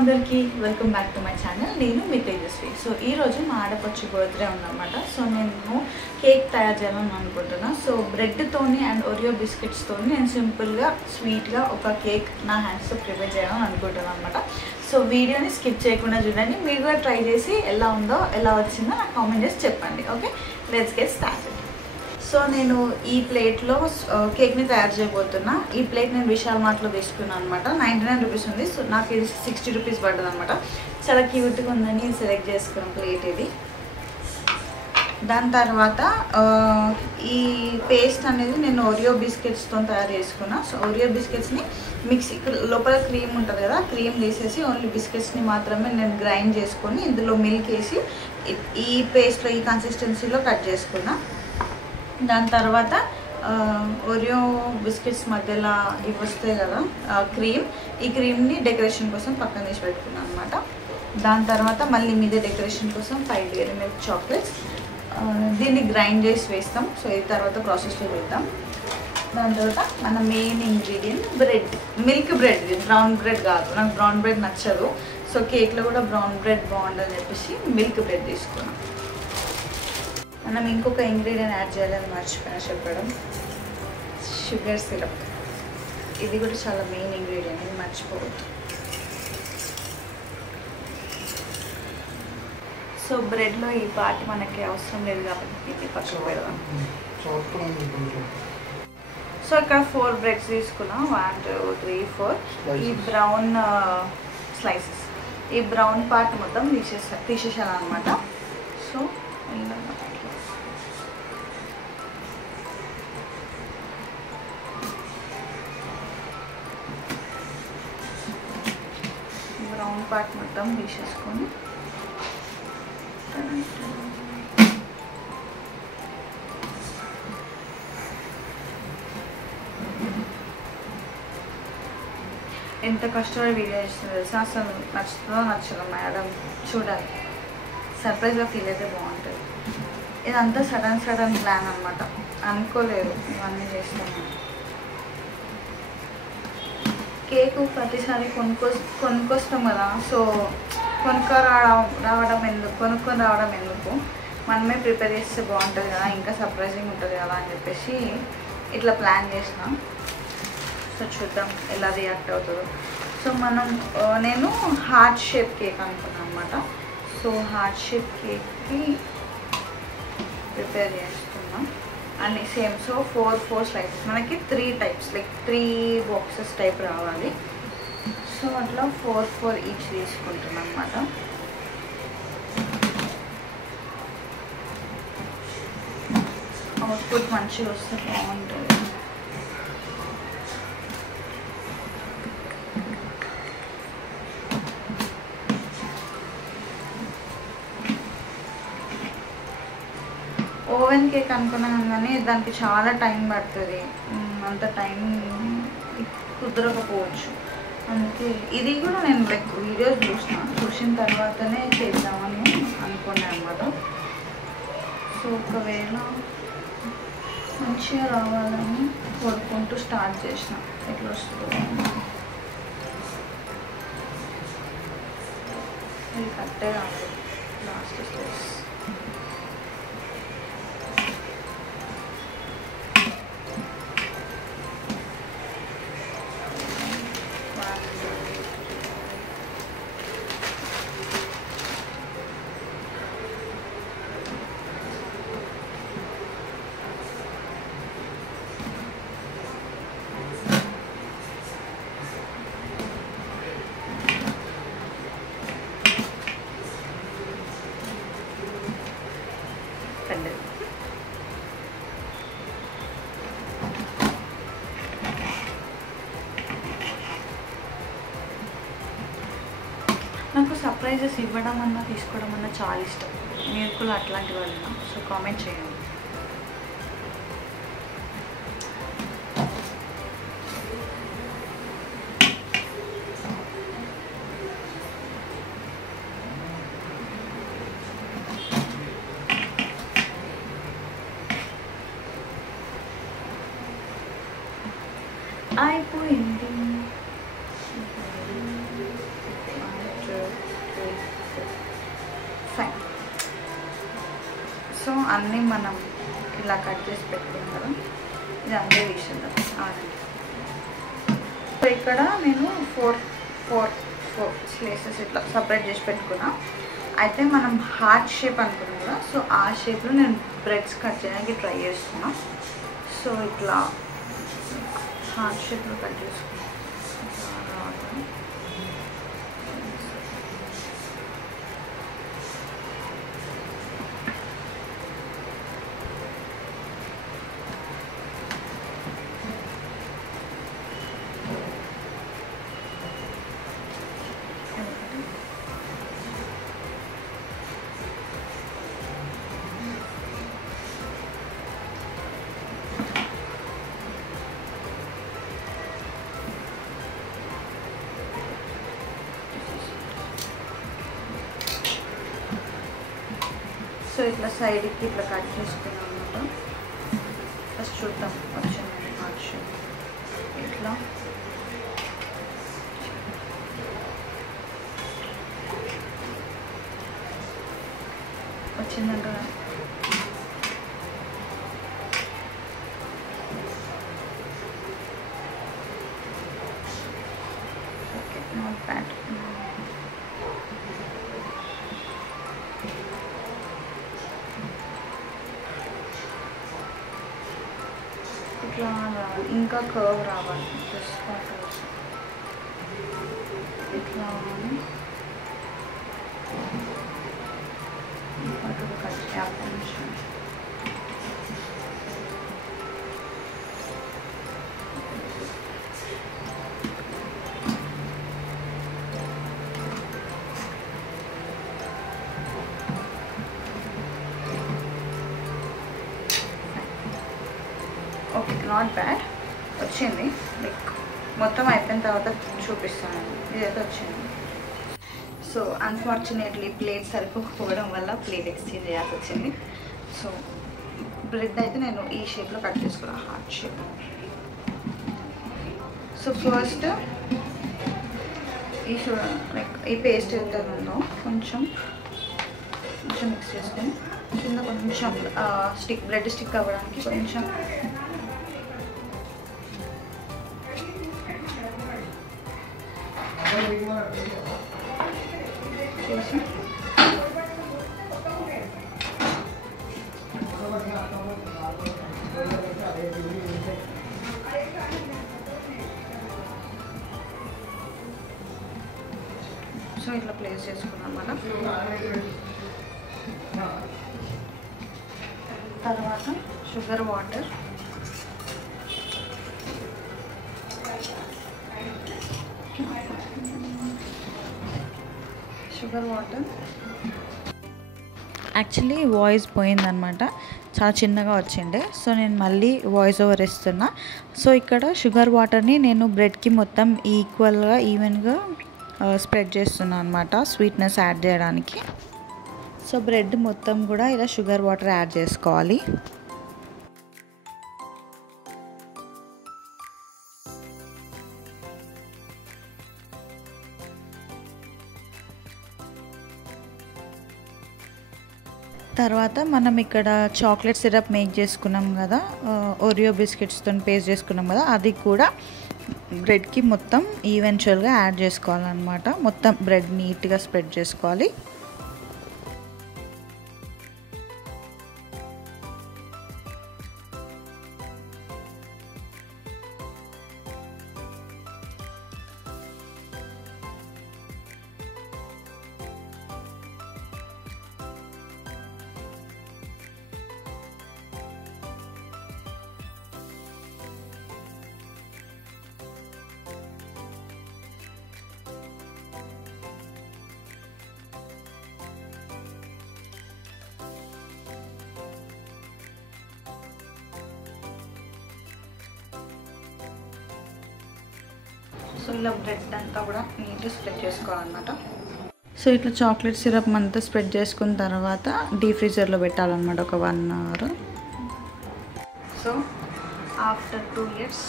అందరికీ welcome back to my channel. నేను మీ Tejaswi. So ఈరోజు మా ఆడపచ్చి బర్త్డే ఉందన్నమాట. సో నేను కేక్ తయారు చేయాలని అనుకుంటున్నా. సో బ్రెడ్తోని అండ్ ఒరియో బిస్కెట్స్తోని నేను సింపుల్గా స్వీట్గా ఒక కేక్ నా హ్యాండ్స్తో ప్రిపేర్ చేయాలని అనుకుంటున్నాను అనమాట. సో వీడియోని స్కిప్ చేయకుండా చూడండి. మీరు కూడా ట్రై చేసి ఎలా ఉందో ఎలా వచ్చిందో నాకు కామెంట్ చేసి చెప్పండి. Okay, let's get started. So నేను ఈ ప్లేట్లో కేక్ని తయారు చేయబోతున్నా. ఈ ప్లేట్ నేను విశాల్ మార్ట్లో తీసుకున్నాను అనమాట. 99 రూపీస్ ఉంది. సో నాకు ఇది 60 రూపీస్ పడుతుంది అనమాట. చాలా క్యూట్గా ఉందని సెలెక్ట్ చేసుకున్న ప్లేట్ ఇది. దాని తర్వాత ఈ పేస్ట్ అనేది నేను ఓరియో బిస్కెట్స్తో తయారు చేసుకున్నా. సో ఓరియో బిస్కెట్స్ని మిక్సీ లోపల క్రీమ్ ఉంటుంది కదా, క్రీమ్ తీసేసి ఓన్లీ బిస్కెట్స్ని మాత్రమే నేను గ్రైండ్ చేసుకొని ఇందులో మిల్క్ వేసి ఈ పేస్ట్లో ఈ కన్సిస్టెన్సీలో కట్ చేసుకున్నా. దాని తర్వాత ఓరియో బిస్కెట్స్ మధ్యలో ఇవి వస్తాయి కదా క్రీమ్, ఈ క్రీమ్ని డెకరేషన్ కోసం పక్కన తీసి పెట్టుకున్నాను అనమాట. దాని తర్వాత మళ్ళీ మీద డెకరేషన్ కోసం 5 డైరీ మిల్క్ చాక్లెట్స్, దీన్ని గ్రైండ్ చేసి వేస్తాం. సో ఈ తర్వాత ప్రాసెస్లో వేద్దాం. దాని తర్వాత మన main ingredient bread, milk bread. ఇది బ్రౌన్ బ్రెడ్ కాదు, నాకు బ్రౌన్ బ్రెడ్ నచ్చదు. సో కేక్లో కూడా బ్రౌన్ బ్రెడ్ బాగుంటుందని చెప్పేసి మిల్క్ బ్రెడ్ తీసుకున్నాం. మనం ఇంకొక ఇంగ్రీడియంట్ యాడ్ చేయాలని మర్చిపోయినా చెప్పడం, షుగర్ సిరప్. ఇది కూడా చాలా మెయిన్ ఇంగ్రీడియంట్, ఇది మర్చిపోవద్దు. సో బ్రెడ్లో ఈ పార్ట్ మనకి అవసరం లేదు కాబట్టి దీన్ని పక్కకు పెడదాం. సో ఇక్కడ 4 బ్రెడ్స్ తీసుకున్నాం. 1 2 3 4. ఈ బ్రౌన్ స్లైసెస్, ఈ బ్రౌన్ పార్ట్ మొత్తం తీసేసాను అనమాట. సో బ్రౌన్ పార్ట్ మొత్తం తీసేసుకొని ఎంత కష్టపడి వీడియో చేస్తుంది తెలుసా. అసలు నచ్చుతుందో నచ్చదో మేడం చూడాలి. సర్ప్రైజ్గా ఫీల్ అయితే బాగుంటుంది. ఇదంతా సడన్ ప్లాన్ అనమాట, అనుకోలేదు ఇవన్నీ చేస్తాను. కేకు ప్రతిసారి కొనుక్కొస్తాం కదా. సో కొనుక్కొని రావడం ఎందుకు, మనమే ప్రిపేర్ చేస్తే బాగుంటుంది కదా, ఇంకా సర్ప్రైజింగ్ ఉంటుంది కదా అని చెప్పేసి ఇట్లా ప్లాన్ చేసినాం. సో చూద్దాం ఎలా రియాక్ట్ అవుతుందో. సో నేను హార్ట్ షేప్ కేక్ అనుకున్నాను అనమాట. సో హార్ట్ షేప్ కేక్కి ప్రిపేర్ చేస్తున్నాం అన్నీ సేమ్. సో 4 స్లైసెస్, మనకి 3 టైప్స్, లైక్ 3 బాక్సెస్ టైప్ రావాలి. సో అట్లా 4 ఈచ్ తీసుకుంటున్నాం అన్నమాట. అవుట్పుట్ మంచిగా వస్తే బాగుంటుంది. ఓవెన్ కేక్ అనుకున్నాను కానీ దానికి చాలా టైం పడుతుంది, అంత టైం కుదరకపోవచ్చు. అందుకే ఇది కూడా నేను లైక్ వీడియోస్ చూసిన తర్వాతనే చేద్దామని అనుకున్నాను అన్నమాట. సో ఒకవేళ మంచిగా రావాలని కోరుకుంటూ స్టార్ట్ చేసిన, ఎట్లా వస్తుందో. ఇది కట్టే రాదు లాస్ట్ స్టేజ్. నాకు సర్ప్రైజెస్ ఇవ్వడం అన్నా తీసుకోవడం అన్నా చాలా ఇష్టం. మీరు కూడా అట్లాంటి వాళ్ళేనా? సో కామెంట్ చేయండి. అయిపోయింది. ఫైన్. సో అన్నీ మనం ఇలా కట్ చేసి పెట్టుకున్నాం కదా, ఇది అంతే తీసేద్దాం. సో ఇక్కడ నేను ఫోర్ స్లైసెస్ ఇట్లా సపరేట్ చేసి పెట్టుకున్నా. అయితే మనం హార్ట్ షేప్ అనుకున్నాం కదా, సో ఆ షేప్లో నేను బ్రెడ్స్ కట్ చేయడానికి ట్రై చేస్తున్నా. సో ఇట్లా హార్ట్ షేప్లో కట్ చేసుకున్నాం. సో ఇట్లా సైడ్కి ఇట్లా కట్ చేసుకున్నాం అనమాట. ఫస్ట్ చూద్దాం వచ్చింది హార్ట్ షేప్. ఇట్లా వచ్చిందంట. Okay, not bad. ఇట్లా ఇంకా కర్వ్ రావాలి. ఇట్లా కట్ చేయాలి. ఓకే, నాట్ బ్యాడ్ వచ్చింది. లైక్ మొత్తం అయిపోయిన తర్వాత చూపిస్తాను. ఇదైతే వచ్చింది. సో అన్ఫార్చునేట్లీ ప్లేట్ సరిపోకపోవడం వల్ల ప్లేట్ ఎక్స్చేంజ్ చేయాల్సి వచ్చింది. సో బ్రెడ్ అయితే నేను ఈ షేప్లో కట్ చేసుకున్నాను, హార్ట్ షేప్. సో ఫస్ట్ ఈ లైక్ ఈ పేస్ట్ ఎంత ఉందో కొంచెం మిక్స్ చేసుకొని కింద కొంచెం బ్రెడ్ స్టిక్ అవ్వడానికి కొంచెం చేసి సో ఇట్లా ప్లేస్ చేసుకున్నాం అన్నమాట. తర్వాత షుగర్ వాటర్, యాక్చువల్లీ వాయిస్ పోయిందనమాట, చాలా చిన్నగా వచ్చిండే. సో నేను మళ్ళీ వాయిస్ ఓవర్ ఇస్తున్నా. సో ఇక్కడ షుగర్ వాటర్ని నేను బ్రెడ్కి మొత్తం ఈక్వల్గా ఈవెన్గా స్ప్రెడ్ చేస్తున్నాను అనమాట, స్వీట్నెస్ యాడ్ చేయడానికి. సో బ్రెడ్ మొత్తం కూడా ఇలా షుగర్ వాటర్ యాడ్ చేసుకోవాలి. తర్వాత మనం ఇక్కడ చాక్లెట్ సిరప్ మేక్ చేసుకున్నాం కదా, ఓరియో బిస్కెట్స్తో పేస్ట్ చేసుకున్నాం కదా, అది కూడా బ్రెడ్కి మొత్తం ఈవెన్చువల్గా యాడ్ చేసుకోవాలన్నమాట. మొత్తం బ్రెడ్ నీట్గా స్ప్రెడ్ చేసుకోవాలి. సో ఇలా బ్రెడ్ అంతా కూడా నీట్గా స్ప్రెడ్ చేసుకోవాలన్నమాట. సో ఇట్లా చాక్లెట్ సిరప్ అంతా స్ప్రెడ్ చేసుకున్న తర్వాత డీప్ ఫ్రీజర్లో పెట్టాలన్నమాట ఒక 1 hour. So after 2 years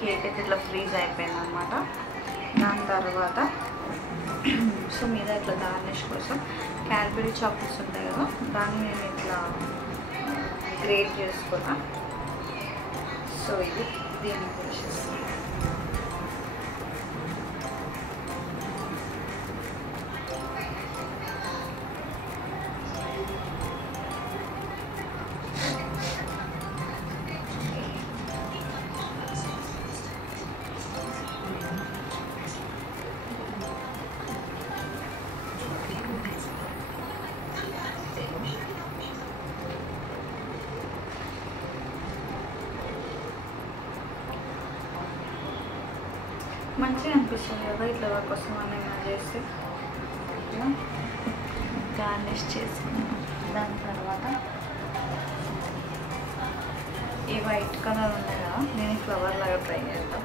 cake అయితే ఇట్లా ఫ్రీజ్ అయిపోయింది అనమాట. దాని తర్వాత సో మీద ఇట్లా గార్నిష్ కోసం క్యాడ్బరీ చాక్లెట్స్ ఉంటాయి కదా, దాన్ని నేను ఇట్లా గ్రేట్ చేసుకున్నా. సో ఇది దీన్ని వేసేస్తాను. మంచిగా అనిపిస్తుంది కదా ఇట్లా వర్క్ కోసం అని చేస్తే. గార్నిష్ చేసుకున్నాం. దాని తర్వాత ఈ వైట్ కలర్ ఉన్నాయి కదా, నేను ఫ్లవర్ లాగా ట్రై చేద్దాం.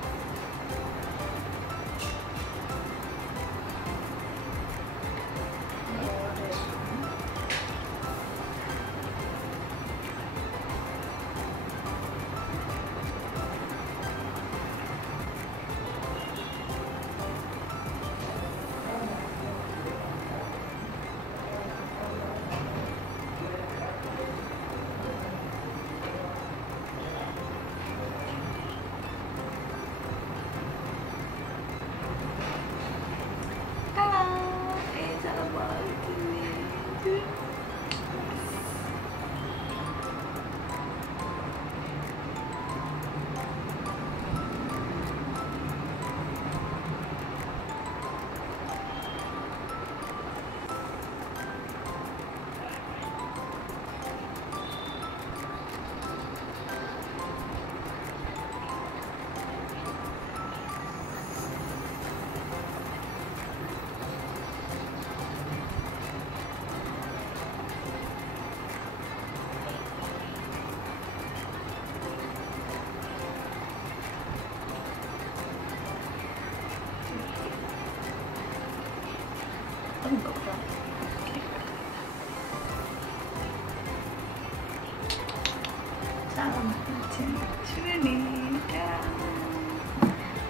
చాలా నచ్చింది చూడండి,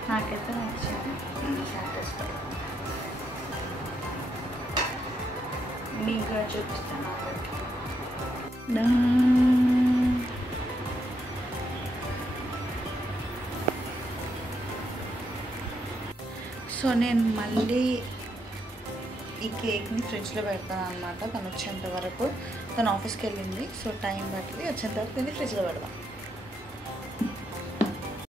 నాకైతే నచ్చింది. సాటిస్ఫై మీకు కూడా చూపిస్తాను. సో నేను మళ్ళీ ఈ కేక్ని ఫ్రిడ్జ్లో పెడతాను అనమాట. తను వచ్చేంత వరకు, తను ఆఫీస్కి వెళ్ళింది. సో టైం బట్టి వచ్చేంత వరకు దీన్ని ఫ్రిడ్జ్లో పెడదాం.